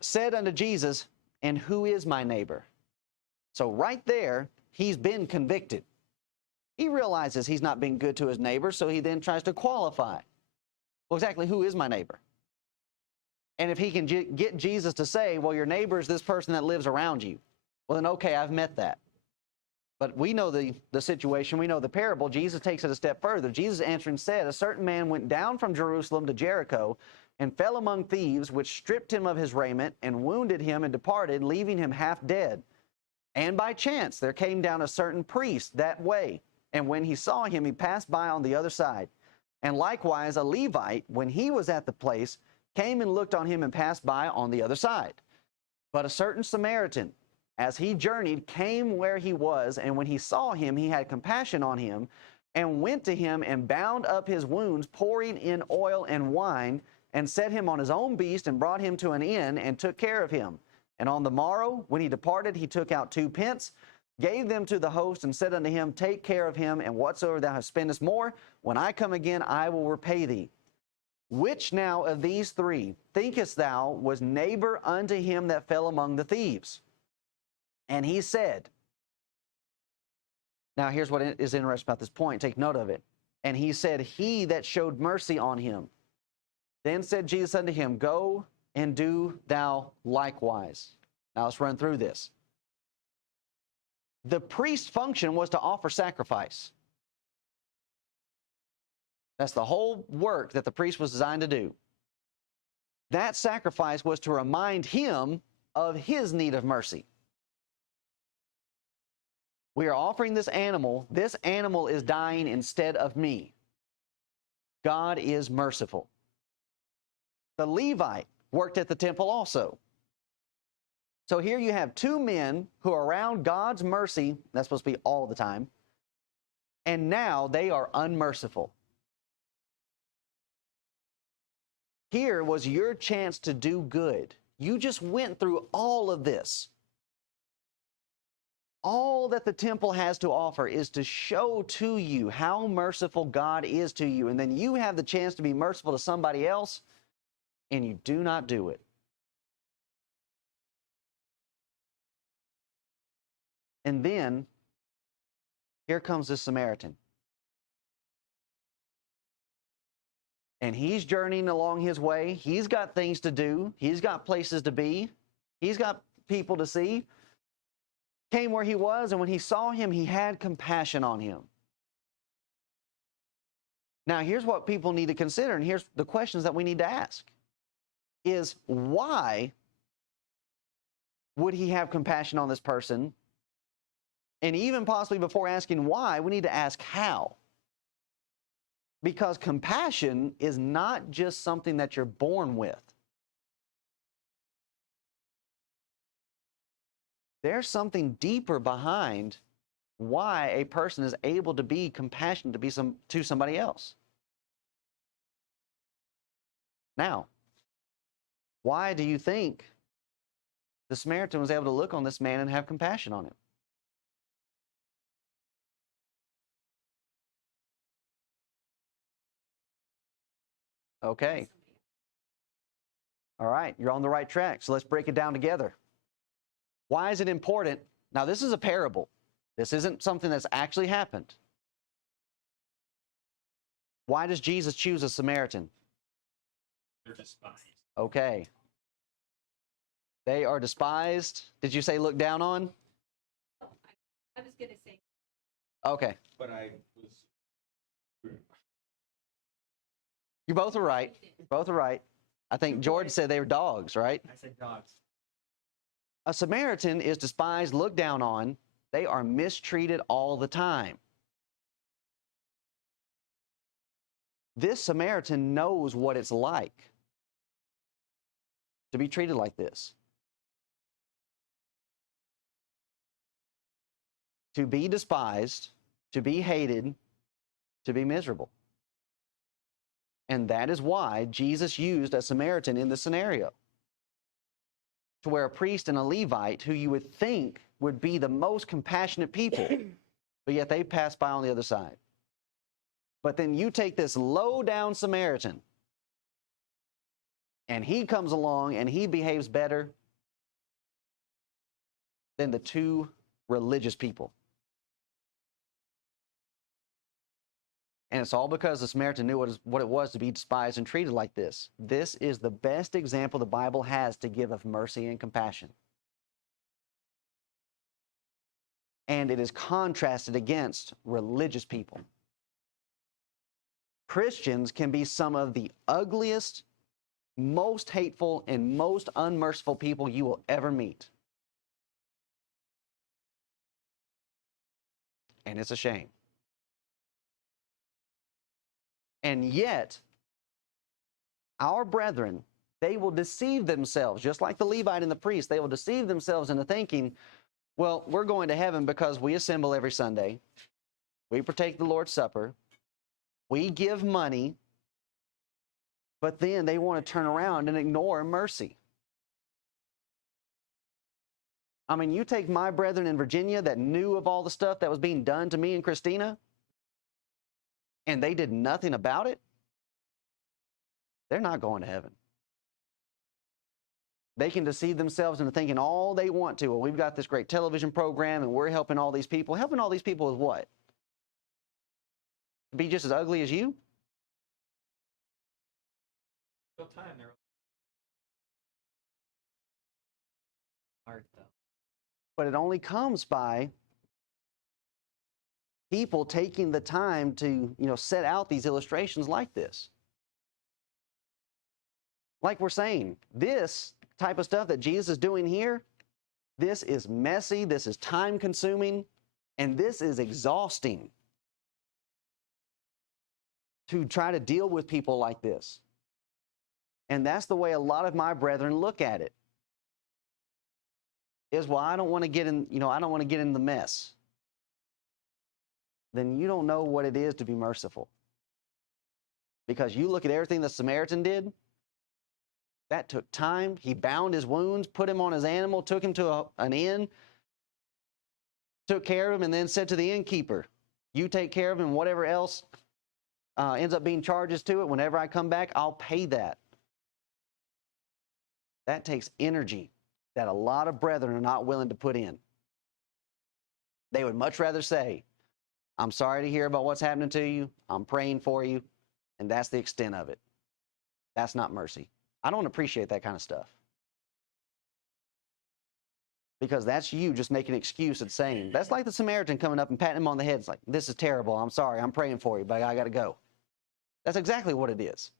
Said unto Jesus, And who is my neighbor? So right there, he's been convicted. He realizes he's not being good to his neighbor, so he then tries to qualify. Well, exactly who is my neighbor? And if he can get Jesus to say, well, your neighbor is this person that lives around you, well, then okay, I've met that. But we know the situation, we know the parable. Jesus takes it a step further. Jesus answering said, A certain man went down from Jerusalem to Jericho and fell among thieves, which stripped him of his raiment and wounded him and departed, leaving him half dead. And by chance there came down a certain priest that way, and when he saw him, he passed by on the other side. And likewise a Levite, when he was at the place, came and looked on him and passed by on the other side. But a certain Samaritan, as he journeyed, came where he was, and when he saw him, he had compassion on him, and went to him and bound up his wounds, pouring in oil and wine, and set him on his own beast, and brought him to an inn, and took care of him. And on the morrow, when he departed, he took out 2 pence, gave them to the host, and said unto him, Take care of him, and whatsoever thou hast spendest more, when I come again, I will repay thee. Which now of these 3 thinkest thou was neighbor unto him that fell among the thieves? And he said, now here's what is interesting about this point, take note of it. And he said, He that showed mercy on him. Then said Jesus unto him, Go and do thou likewise. Now let's run through this. The priest's function was to offer sacrifice. That's the whole work that the priest was designed to do. That sacrifice was to remind him of his need of mercy. We are offering this animal. This animal is dying instead of me. God is merciful. The Levite worked at the temple also. So here you have two men who are around God's mercy. That's supposed to be all the time. And now they are unmerciful. Here was your chance to do good. You just went through all of this. All that the temple has to offer is to show to you how merciful God is to you. And then you have the chance to be merciful to somebody else, and you do not do it. And then, here comes this Samaritan. And he's journeying along his way. He's got things to do. He's got places to be. He's got people to see. Came where he was, and when he saw him, he had compassion on him. Now, here's what people need to consider, and here's the questions that we need to ask. Is why would he have compassion on this person? And even possibly before asking why, we need to ask how. Because compassion is not just something that you're born with. There's something deeper behind why a person is able to be compassionate to somebody else. Now, why do you think the Samaritan was able to look on this man and have compassion on him? Okay. All right, you're on the right track. So let's break it down together. Why is it important? Now, this is a parable. This isn't something that's actually happened. Why does Jesus choose a Samaritan? They're despised. Okay. They are despised. Did you say look down on? Oh, I was going to say. Okay. But I was. You both are right. Both are right. I think George said they were dogs, right? I said dogs. A Samaritan is despised, looked down on. They are mistreated all the time. This Samaritan knows what it's like to be treated like this. To be despised, to be hated, to be miserable. And that is why Jesus used a Samaritan in this scenario. To where a priest and a Levite, who you would think would be the most compassionate people, but yet they pass by on the other side. But then you take this low-down Samaritan, and he comes along and he behaves better than the two religious people. And it's all because the Samaritan knew what it was to be despised and treated like this. This is the best example the Bible has to give of mercy and compassion. And it is contrasted against religious people. Christians can be some of the ugliest, most hateful, and most unmerciful people you will ever meet. And it's a shame. And yet, our brethren, they will deceive themselves, just like the Levite and the priest, they will deceive themselves into thinking, well, we're going to heaven because we assemble every Sunday, we partake the Lord's Supper, we give money, but then they want to turn around and ignore mercy. I mean, you take my brethren in Virginia that knew of all the stuff that was being done to me and Christina, and they did nothing about it, they're not going to heaven. They can deceive themselves into thinking all they want to. Well, we've got this great television program and we're helping all these people. Helping all these people with what? To be just as ugly as you? Still time there. Hard though. But it only comes by people taking the time to, set out these illustrations like this. Like we're saying, this type of stuff that Jesus is doing here, this is messy, this is time consuming, and this is exhausting to try to deal with people like this. And that's the way a lot of my brethren look at it. Is, well, I don't want to get in, I don't want to get in the mess. Then you don't know what it is to be merciful. Because you look at everything the Samaritan did, that took time. He bound his wounds, put him on his animal, took him to an inn, took care of him, and then said to the innkeeper, you take care of him, whatever else ends up being charges to it, whenever I come back, I'll pay that. That takes energy that a lot of brethren are not willing to put in. They would much rather say, I'm sorry to hear about what's happening to you. I'm praying for you. And that's the extent of it. That's not mercy. I don't appreciate that kind of stuff. Because that's you just making an excuse and saying, that's like the Samaritan coming up and patting him on the head. It's like, this is terrible. I'm sorry. I'm praying for you, but I got to go. That's exactly what it is.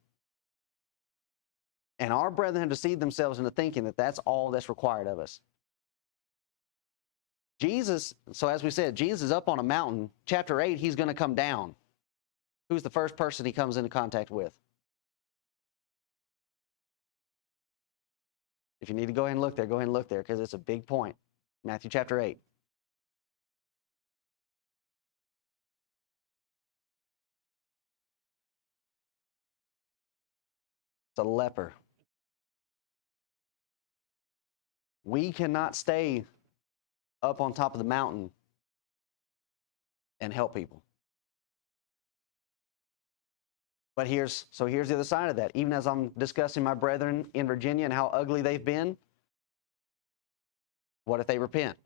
And our brethren have deceived themselves into thinking that that's all that's required of us. Jesus, so as we said, Jesus is up on a mountain. Chapter 8, he's going to come down. Who's the first person he comes into contact with? If you need to go ahead and look there, go ahead and look there, because it's a big point. Matthew chapter 8. It's a leper. We cannot stay up on top of the mountain and help people. But here's the other side of that. Even as I'm discussing my brethren in Virginia and how ugly they've been, what if they repent?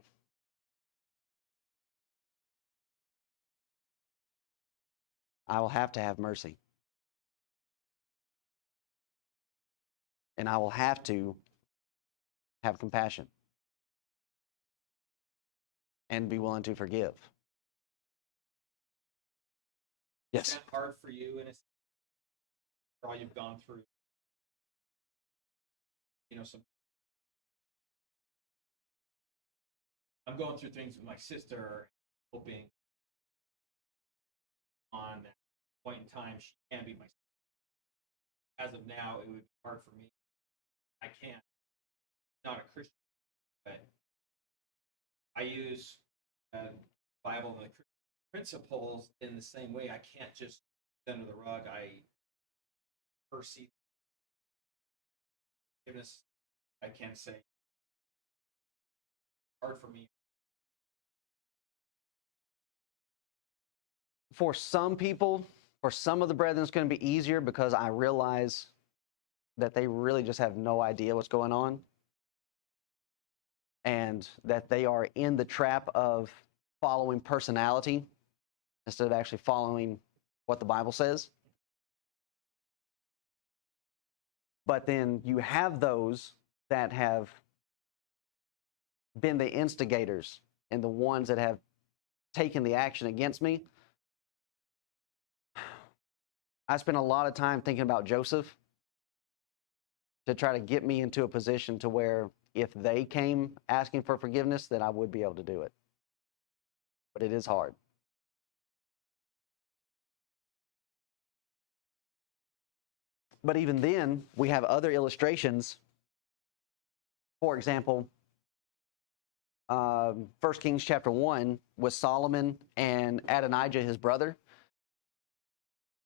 I will have to have mercy. And I will have to have compassion and be willing to forgive. Yes. Is that hard for you in for all you've gone through? I'm going through things with my sister, hoping on that point in time she can be my sister. As of now, it would be hard for me. I can't. Not a Christian, but I use the Bible and the Christian principles in the same way. I can't just under the rug. I perceive forgiveness. I can't say hard for me. For some people, for some of the brethren, it's going to be easier because I realize that they really just have no idea what's going on and that they are in the trap of following personality instead of actually following what the Bible says. But then you have those that have been the instigators and the ones that have taken the action against me. I spent a lot of time thinking about Joseph to try to get me into a position to where if they came asking for forgiveness, then I would be able to do it. But it is hard. But even then, we have other illustrations. For example, 1 Kings chapter 1 with Solomon and Adonijah, his brother.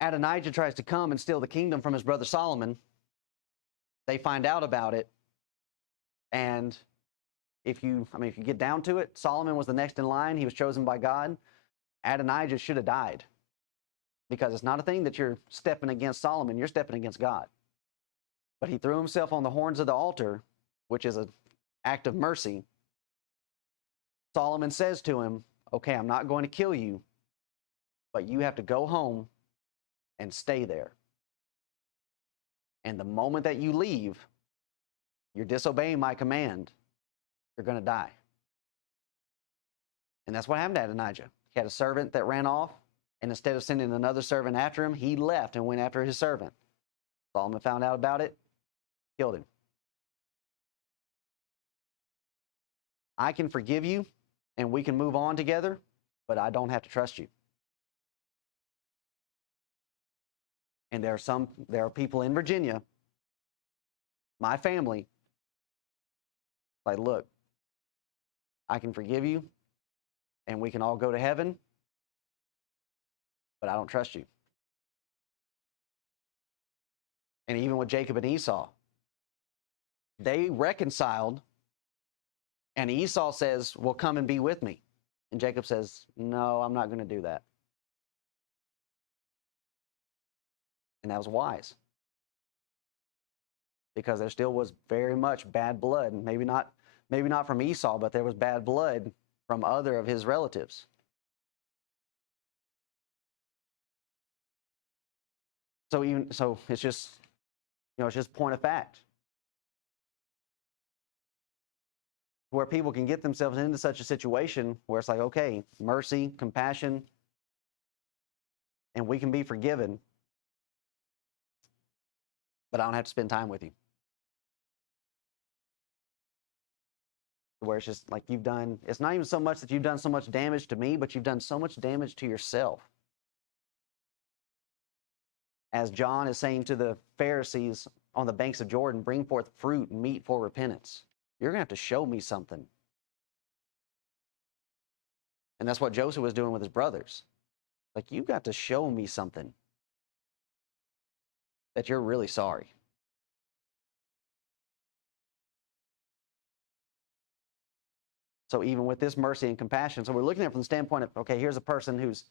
Adonijah tries to come and steal the kingdom from his brother Solomon. They find out about it. And if you get down to it, Solomon was the next in line. He was chosen by God. Adonijah should have died. Because it's not a thing that you're stepping against Solomon, you're stepping against God. But he threw himself on the horns of the altar, which is an act of mercy. Solomon says to him, okay, I'm not going to kill you, but you have to go home and stay there. And the moment that you leave, you're disobeying my command, you're going to die. And that's what happened to Adonijah. He had a servant that ran off, and instead of sending another servant after him, he left and went after his servant. Solomon found out about it. killed him. I can forgive you and we can move on together, but I don't have to trust you. And there are people in Virginia, my family, like, look, I can forgive you and we can all go to heaven, but I don't trust you. And even with Jacob and Esau, they reconciled, and Esau says, well, come and be with me. And Jacob says, no, I'm not going to do that. And that was wise, because there still was very much bad blood. Maybe not from Esau, but there was bad blood from other of his relatives. So it's just, it's just point of fact, where people can get themselves into such a situation where it's like, okay, mercy, compassion, and we can be forgiven, but I don't have to spend time with you. Where it's just like it's not even so much that you've done so much damage to me, but you've done so much damage to yourself. As John is saying to the Pharisees on the banks of Jordan, bring forth fruit and meat for repentance. You're going to have to show me something. And that's what Joseph was doing with his brothers. Like, you got to show me something that you're really sorry. So even with this mercy and compassion, so we're looking at it from the standpoint of, okay, here's a person who's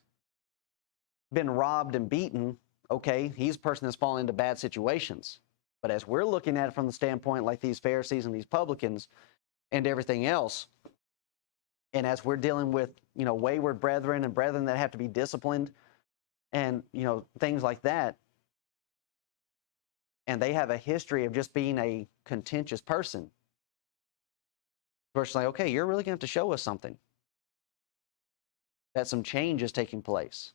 been robbed and beaten. Okay, he's a person that's fallen into bad situations. But as we're looking at it from the standpoint like these Pharisees and these publicans and everything else, and as we're dealing with, wayward brethren and brethren that have to be disciplined and, things like that, and they have a history of just being a contentious person, we're like, okay, you're really going to have to show us something, that some change is taking place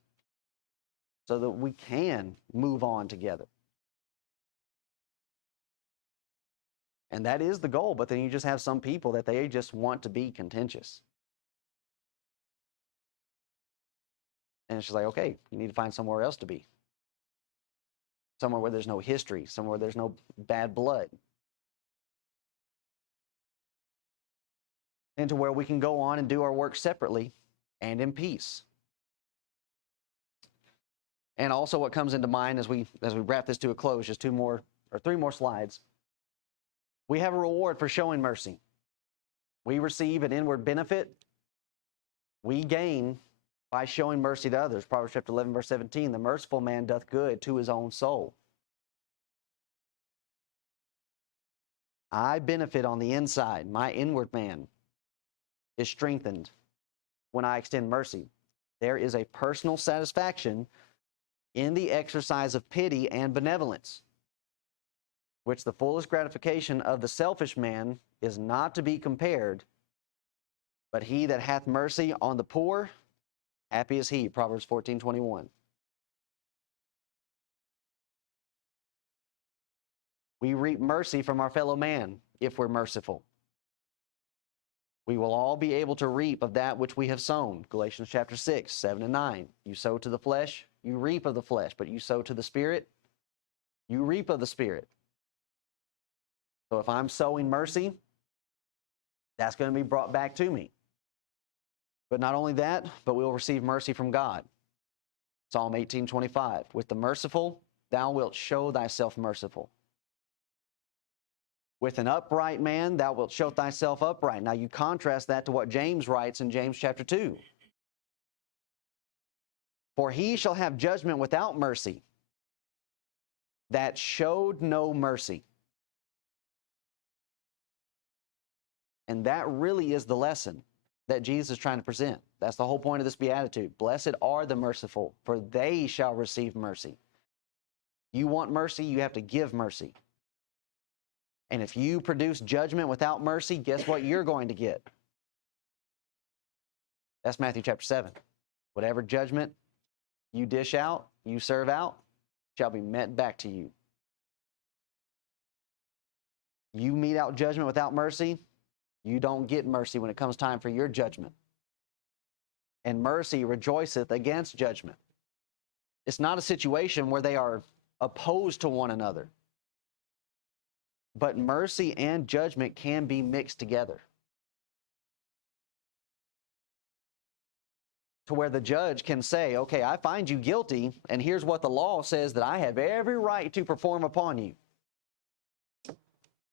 so that we can move on together. And that is the goal, but then you just have some people that they just want to be contentious. And it's just like, okay, you need to find somewhere else to be. Somewhere where there's no history, somewhere where there's no bad blood. And to where we can go on and do our work separately and in peace. And also what comes into mind as we wrap this to a close, just 3 more slides. We have a reward for showing mercy. We receive an inward benefit. We gain by showing mercy to others. Proverbs chapter 11, verse 17, the merciful man doth good to his own soul. I benefit on the inside. My inward man is strengthened when I extend mercy. There is a personal satisfaction in the exercise of pity and benevolence, which the fullest gratification of the selfish man is not to be compared, but he that hath mercy on the poor, happy is he. Proverbs 14:21. We reap mercy from our fellow man if we're merciful. We will all be able to reap of that which we have sown. Galatians chapter 6, 7 and 9. You sow to the flesh, you reap of the flesh, but you sow to the Spirit, you reap of the Spirit. So if I'm sowing mercy, that's going to be brought back to me. But not only that, but we'll receive mercy from God. Psalm 18:25. With the merciful, thou wilt show thyself merciful. With an upright man, thou wilt show thyself upright. Now you contrast that to what James writes in James chapter 2. For he shall have judgment without mercy, that showed no mercy. And that really is the lesson that Jesus is trying to present. That's the whole point of this beatitude. Blessed are the merciful, for they shall receive mercy. You want mercy, you have to give mercy. And if you produce judgment without mercy, guess what you're going to get? That's Matthew chapter 7. Whatever judgment you dish out, you serve out, shall be met back to you. You mete out judgment without mercy, you don't get mercy when it comes time for your judgment. And mercy rejoiceth against judgment. It's not a situation where they are opposed to one another. But mercy and judgment can be mixed together. To where the judge can say, okay, I find you guilty, and here's what the law says that I have every right to perform upon you.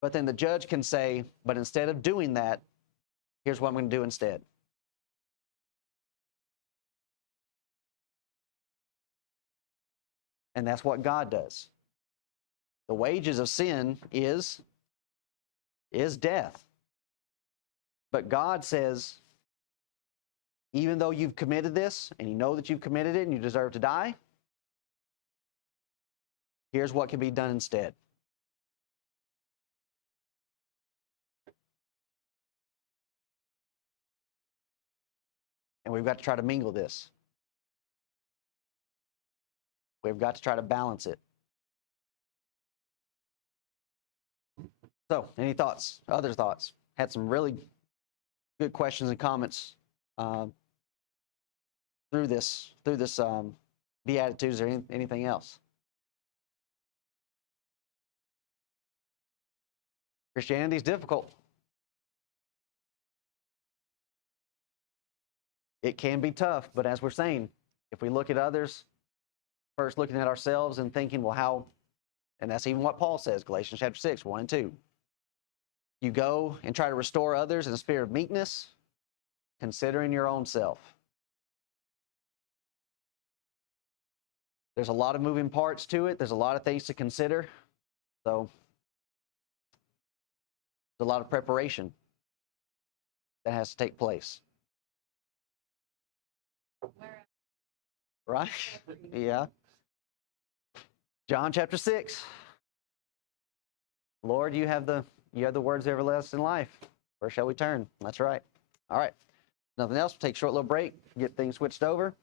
But then the judge can say, but instead of doing that, here's what I'm going to do instead. And that's what God does. The wages of sin is death. But God says, even though you've committed this, and you know that you've committed it and you deserve to die, here's what can be done instead. And we've got to try to mingle this. We've got to try to balance it. So, any thoughts? Other thoughts? Had some really good questions and comments through this Beatitudes or anything else. Christianity is difficult. It can be tough, but as we're saying, if we look at others, first looking at ourselves and thinking, well, how, and that's even what Paul says, Galatians chapter 6, 1 and 2. You go and try to restore others in a spirit of meekness, considering your own self. There's a lot of moving parts to it. There's a lot of things to consider. So there's a lot of preparation that has to take place. Right? Yeah. John chapter 6. Lord, you have the words of everlasting life. Where shall we turn? That's right. All right. Nothing else. We'll take a short little break, get things switched over.